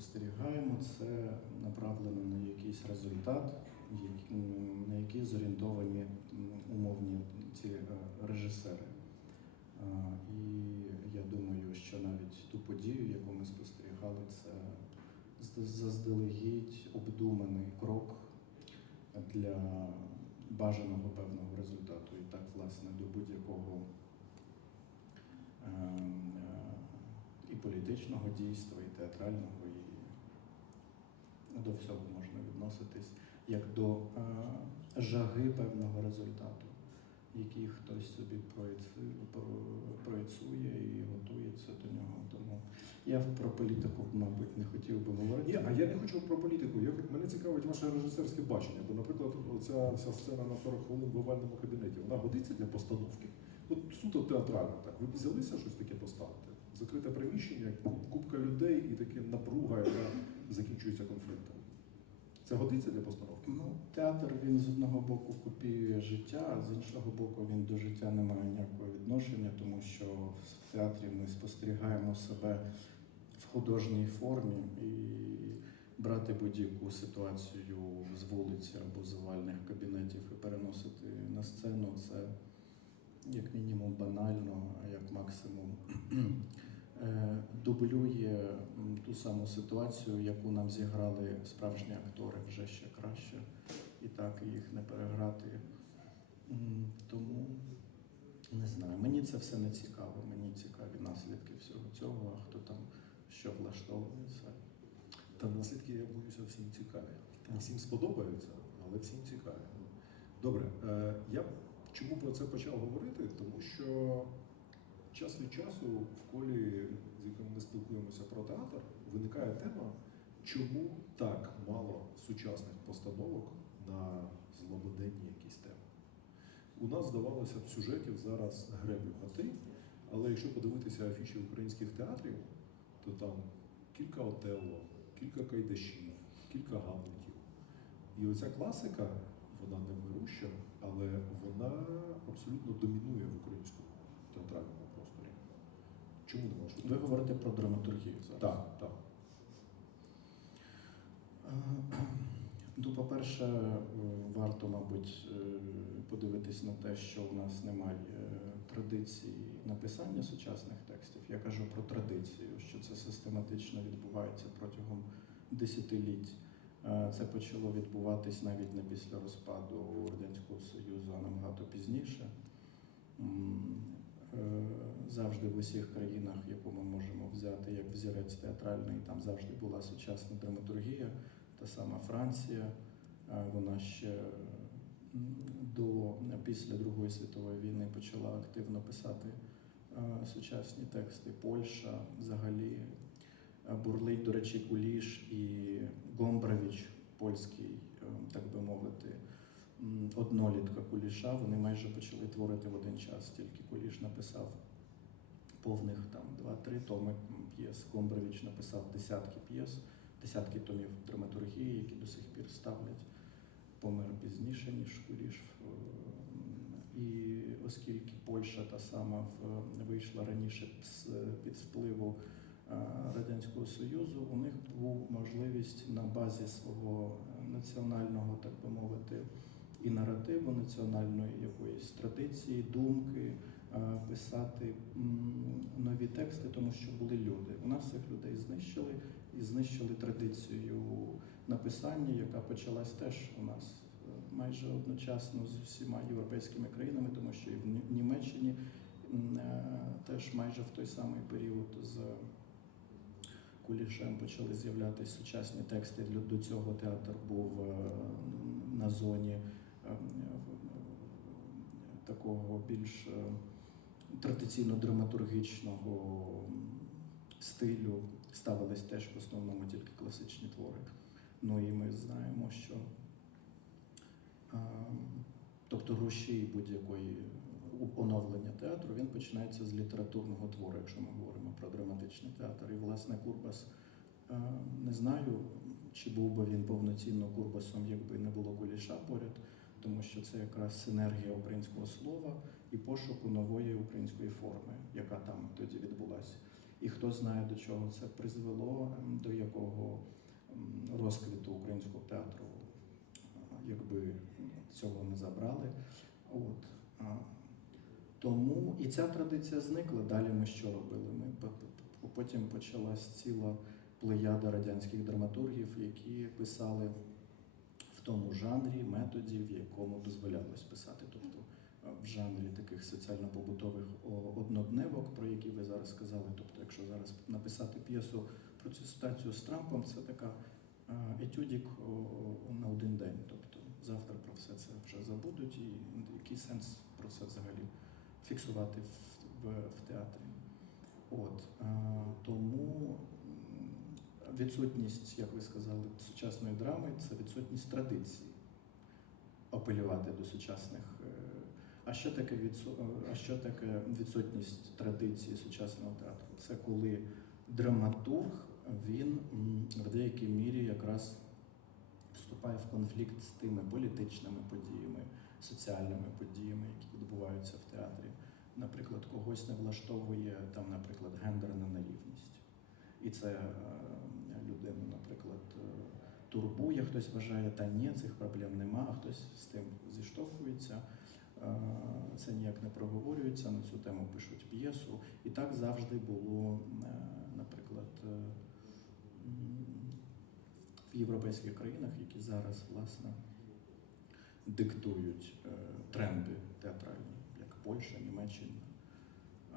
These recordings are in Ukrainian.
спостерігаємо, це направлено на якийсь результат, на який зорієнтовані умовні ці е, режисери. І я думаю, що навіть ту подію, яку ми спостерігали, це заздалегідь обдуманий крок для бажаного певного результату. І так, власне, до будь-якого ем, е, і політичного дійства, і театрального, і до всього можна відноситись як до е, жаги певного результату, який хтось собі проєцує і готується до нього. Тому я про політику, мабуть, не хотів би говорити. Ні, а я не хочу про політику. Я, мене цікавить ваше режисерське бачення. Бо, наприклад, ця вся сцена на 40 хвилин в овальному кабінеті, вона годиться для постановки. От суто театрально так. Ви взялися щось таке поставити? Закрите приміщення, купка людей і таке напруга, яка закінчується конфліктом. Це годиться для постановки? Ну, театр він з одного боку копіює життя, а з іншого боку він до життя не має ніякого відношення, тому що в театрі ми спостерігаємо себе в художній формі і брати будь-яку ситуацію з вулиці або з овальних кабінетів і переносити на сцену це як мінімум банально, а як максимум дублює ту саму ситуацію, яку нам зіграли справжні актори вже ще краще, і так їх не переграти. Тому не знаю, мені це все не цікаво. Мені цікаві наслідки всього цього, а хто там що влаштовує це. Та наслідки, я боюся, всім цікаві. Так. Всім сподобаються, але всім цікаві. Добре, е, я чому про це почав говорити? Тому що час від часу в колі, з яким ми спілкуємося про театр, виникає тема, чому так мало сучасних постановок на злободенні якісь теми. У нас, здавалося б, сюжетів зараз греблю гати, але якщо подивитися афіші українських театрів, то там кілька Отелло, кілька Кайдашів, кілька Гамлетів. І оця класика, вона не вмируща, але вона абсолютно домінує в українському театральному. Чому не можу? Ви говорите про драматургію зараз. Так, так. Ну, по-перше, варто, мабуть, е, подивитись на те, що у нас немає е, традиції написання сучасних текстів. Я кажу про традицію, що це систематично відбувається протягом десятиліть. Е, Це почало відбуватись навіть не після розпаду Радянського Союзу, а набагато пізніше. Е, Завжди в усіх країнах, яку ми можемо взяти як взірець театральний, там завжди була сучасна драматургія. Та сама Франція, е, вона ще до після Другої світової війни почала активно писати е, сучасні тексти. Польща взагалі бурлить, до речі, Куліш і Гомбрович, польський, так би мовити, однолітка Куліша. Вони майже почали творити в один час. Тільки Куліш написав повних там два-три томи п'єс. Гомбрович написав десятки п'єс десятки томів драматургії, які до сих пір ставлять, помер пізніше, ніж Куліш. Е, І оскільки Польща та сама вийшла раніше під впливу е, Радянського Союзу, у них була можливість на базі свого національного, так би мовити, і наративу, національної якоїсь традиції, думки, е, писати нові тексти, тому що були люди. У нас цих людей знищили і знищили традицію написання, яка почалась теж у нас е, майже одночасно з усіма європейськими країнами, тому що і в Німеччині е, теж майже в той самий період з Кулішем почали з'являтися сучасні тексти. До цього театр був на зоні такого більш е, традиційно-драматургічного стилю ставились теж в основному тільки класичні твори. Ну і ми знаємо, що е, тобто гроші будь-якої оновлення театру він починається з літературного твору, якщо ми говоримо про драматичний театр. І власне Курбас е, не знаю, чи був би він повноцінно Курбасом, якби не було Куліша поряд, тому що це якраз синергія українського слова і пошуку нової української форми, яка там тоді відбулася. і хто знає, до чого це призвело, ем, до якого ем, розквіту українського театру, е, якби цього не забрали. От. Тому і ця традиція зникла. Далі ми що робили? Ми по- по- потім почалась ціла плеяда радянських драматургів, які писали тому жанрі, методі, в якому дозволялось писати. Тобто е, в жанрі таких соціально-побутових однодневок, про які ви зараз сказали. Тобто, якщо зараз написати п'єсу про цю ситуацію з Трампом, це така е, етюдік на один день. Тобто завтра про все це вже забудуть, і який сенс про це взагалі фіксувати в, в, в театрі. От е, тому відсутність, як ви сказали, сучасної драми це відсутність традиції апелювати до сучасних. е, А що таке відсу... е, а що таке відсутність традиції сучасного театру? Це коли драматург він в деякій мірі якраз вступає в конфлікт з тими політичними подіями, соціальними подіями, які відбуваються в театрі. Наприклад, когось не влаштовує там, наприклад, гендерна нерівність. І це е, людину, наприклад, е, турбує, хтось вважає, та ні, цих проблем нема, а хтось з тим зіштовхується. Е, Це ніяк не проговорюється, на цю тему пишуть п'єсу. І так завжди було, е, наприклад, в європейських країнах, які зараз власне диктують тренди театральні, як Польща, Німеччина.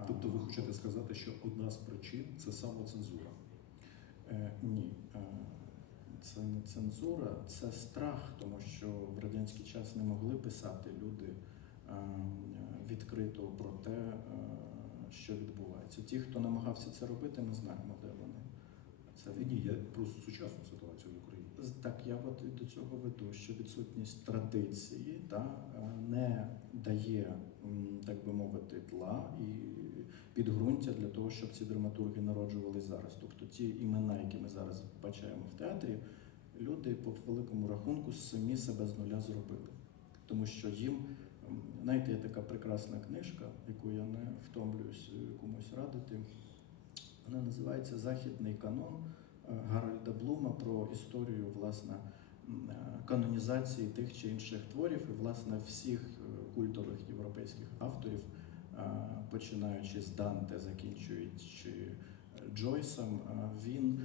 Тобто ви хочете сказати, що одна з причин це самоцензура. Е, ні, е, це не цензура, це страх, тому що в радянський час не могли писати люди е, відкрито про те, що відбувається. Ті, хто намагався це робити, ми знаємо, де вони. Це Ні, я про сучасну ситуацію в Україні. Так, я от і до цього веду, що відсутність традиції та, е, не дає, так би мовити, тла і підґрунтя для того, щоб ці драматурги народжувались зараз. Тобто ті імена, які ми зараз бачаємо в театрі, люди по великому рахунку самі себе з нуля зробили. Тому що їм, знаєте, є така прекрасна книжка, яку я не втомлююсь е, комусь радити. Вона називається Західний канон Гарольда Блума про історію власне е, канонізації тих чи інших творів і власне всіх е, культових європейських авторів, е, починаючи з Данте, закінчуючи Джойсом, він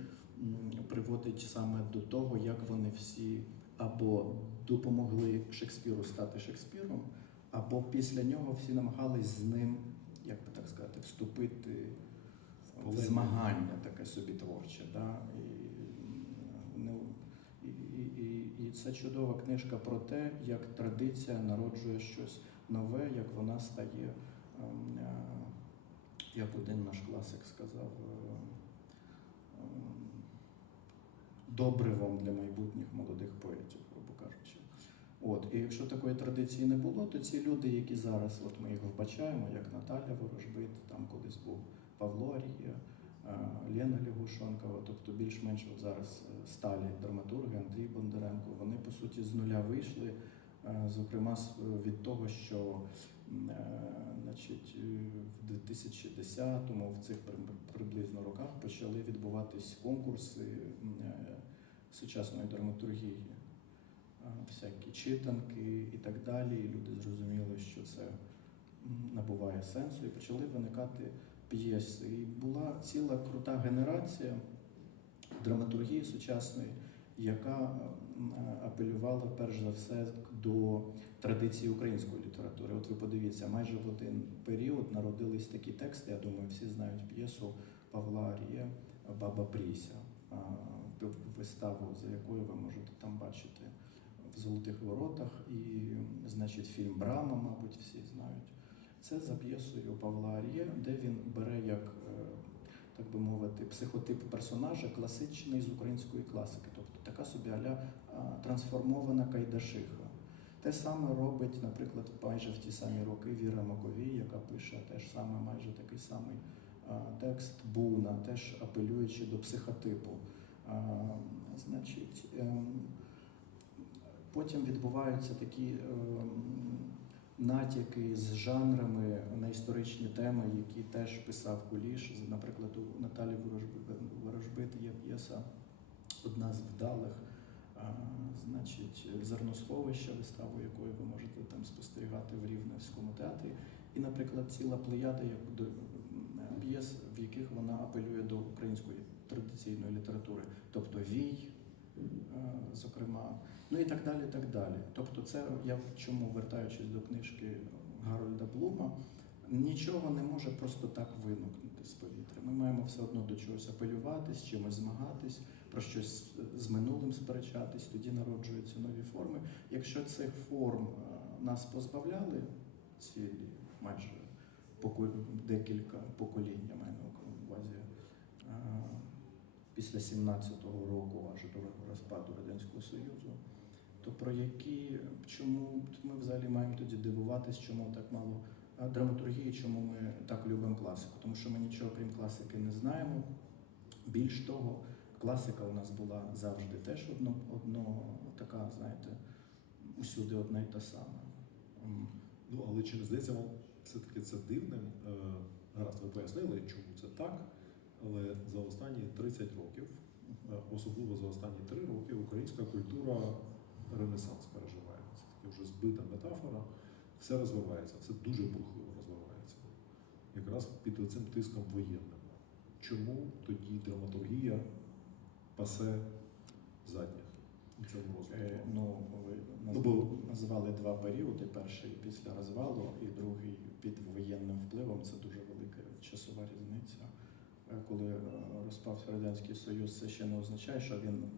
приводить саме до того, як вони всі або допомогли Шекспіру стати Шекспіром, або після нього всі намагались з ним, як би так сказати, вступити. Змагання таке собі творче. Да? І, ну, і, і, і, це чудова книжка про те, як традиція народжує щось нове, як вона стає, ем, е, як один наш класик сказав, е, ем, добривом для майбутніх молодих поетів, грубо кажучи. От, і якщо такої традиції не було, то ці люди, які зараз, от ми їх вбачаємо, як Наталя Ворожбит, там колись був Павло Арія, е, Лена Лягушонкова, тобто більш-менш от зараз е, сталі драматурги, Андрій Бондаренко, вони по суті з нуля вийшли, е, зокрема від того, що значить, в 2010-му, в цих приблизно роках почали відбуватись конкурси сучасної драматургії. Всякі читанки і так далі. Люди зрозуміли, що це набуває сенсу, і почали виникати п'єси. І була ціла крута генерація драматургії сучасної, яка е, апелювала перш за все до традиції української літератури. От ви подивіться, майже в один період народились такі тексти. Я думаю, всі знають п'єсу Павла Арія Баба Пріся, виставу, за якою ви можете там бачити в Золотих Воротах, і, значить, фільм Брама, мабуть, всі знають. Це за п'єсою Павла Ар'є, де він бере як, е, так би мовити, психотип персонажа класичний з української класики, тобто така собі аля трансформована Кайдашиха. Те саме робить, наприклад, майже в ті самі роки Віра Маковій, яка пише теж саме майже такий самий текст Буна, теж апелюючи до психотипу. Значить, ем, потім відбуваються такі ем, натяки з жанрами на історичні теми, які теж писав Куліш. Наприклад, у Наталі Ворожби- Ворожбит є п'єса одна з вдалих. Значить, зерносховище, виставу якої ви можете там спостерігати в Рівневському театрі, і, наприклад, ціла плеяда як до п'єс, в яких вона апелює до української традиційної літератури, тобто вій, зокрема, ну і так далі. і так далі. Тобто, це я чому вертаючись до книжки Гарольда Блума, нічого не може просто так виникнути з повітря. Ми маємо все одно до чогось апелювати, з чимось змагатись, про щось з минулим сперечатись, тоді народжуються нові форми. Якщо цих форм е, нас позбавляли цілі майже декілька поколінь, я маю на після 17-го року аж до розпаду Радянського Союзу, то про які, чому ми взагалі маємо тоді дивуватись, чому так мало драматургії, чому ми так любимо класику? Тому що ми нічого крім класики не знаємо. Більш того, класика у нас була завжди теж одно, одно така, знаєте, усюди одна й та сама. Ну, але чи не здається вам все-таки це дивним? Е, Гаразд, ви пояснили, чому це так, але за останні 30 років, е, особливо за останні 3 роки, українська культура ренесанс переживає. Це таке вже збита метафора. Все розвивається, все дуже бурхливо розвивається. Якраз під цим тиском воєнним. Чому тоді драматургія пасе задніх у цьому розвитку? Е, Ну, ви Ну, наз- бо- назвали два періоди: перший після розвалу і другий під воєнним впливом. Це дуже велика часова різниця. Е, Коли е, розпався Радянський Союз, це ще не означає, що він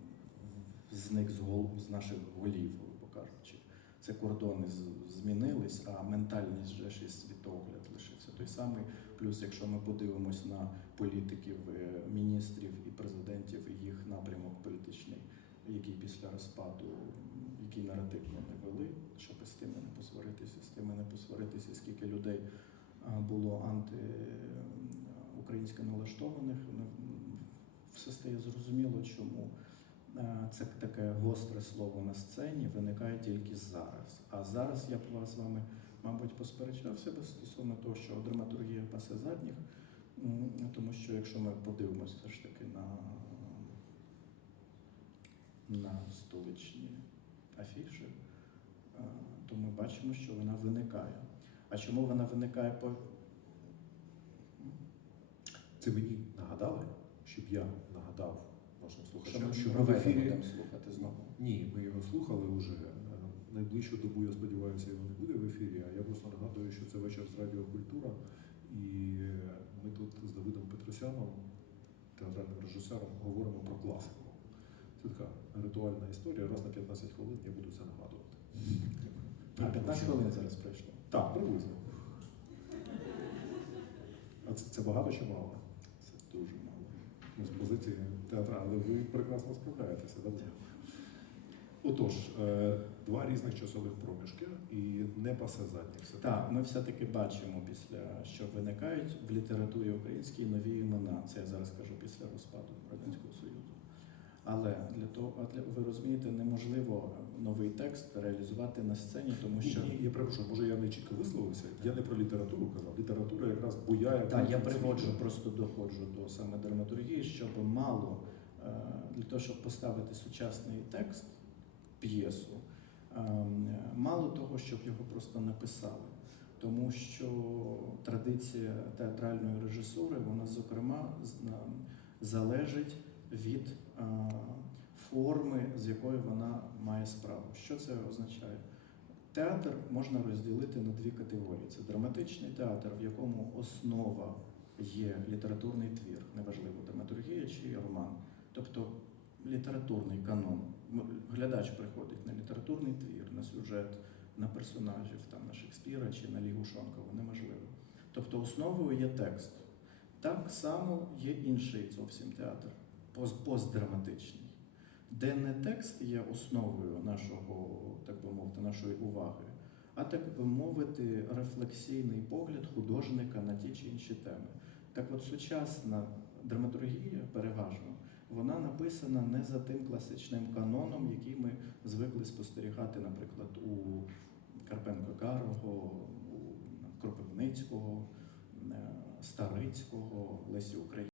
зник з гол з наших голів, грубо кажучи. Це кордони змінились, а ментальність же ж і світогляд лишився той самий. Плюс, якщо ми подивимось на політиків, е, міністрів і президентів, і їх напрямок політичний, який після розпаду, який наратив вони вели, щоб з тими не посваритися, з тими не посваритися, скільки людей було антиукраїнсько налаштованих, все стає зрозуміло, чому. Е, Це таке гостре слово на сцені виникає тільки зараз. А зараз я б вас з вами, мабуть, посперечався би стосовно того, що драматургія пасе задніх, тому що якщо ми подивимося все ж таки на, на столичні афіші, е, то ми бачимо, що вона виникає. А чому вона виникає по Це мені нагадали, щоб я нагадав нашим слухачам, що ми в ефірі. слухати знову? Ні, ми його слухали вже. Е, Найближчу добу, я сподіваюся, його не буде в ефірі. А я просто нагадую, що це вечір з Радіокультура. І е, ми тут з Давидом Петросяном, театральним режисером, говоримо про класику. Це така ритуальна історія. Раз на 15 хвилин я буду це нагадувати. А 15 хвилин зараз пройшло. Так, приблизно. А це, це багато чи мало? Дуже мало. Ну, з позиції театра, але ви прекрасно справляєтеся. Добре. Отож, е, два різних часових проміжки і не пасе задніх. Все Так, ми все-таки бачимо після що виникають в літературі українській нові імена. Це я зараз кажу після розпаду Радянського Союзу. Але для того, для ви розумієте, неможливо новий текст реалізувати на сцені, тому що Ні, я перепрошую, може я не чітко висловився. Я не про літературу казав. Література якраз буяє. Так, я приводжу, просто доходжу до саме драматургії, щоб мало е, для того, щоб поставити сучасний текст, п'єсу, е, мало того, щоб його просто написали. Тому що традиція театральної режисури, вона, зокрема, з- залежить від форми, з якою вона має справу. Що це означає? Театр можна розділити на дві категорії: це драматичний театр, в якому основа є літературний твір, неважливо, драматургія чи роман, тобто літературний канон. Глядач приходить на літературний твір, на сюжет, на персонажів, там, на Шекспіра чи на Лігу Шонкова, неважливо. Тобто основою є текст. Так само є інший зовсім театр, постдраматичний, де текст є основою нашого, так би мовити, нашої уваги, а так би мовити, рефлексійний погляд художника на ті чи інші теми. Так от сучасна драматургія переважно вона написана не за тим класичним каноном, який ми звикли спостерігати, наприклад, у Карпенко Карого, у Кропивницького, е, Старицького, Лесі Українки.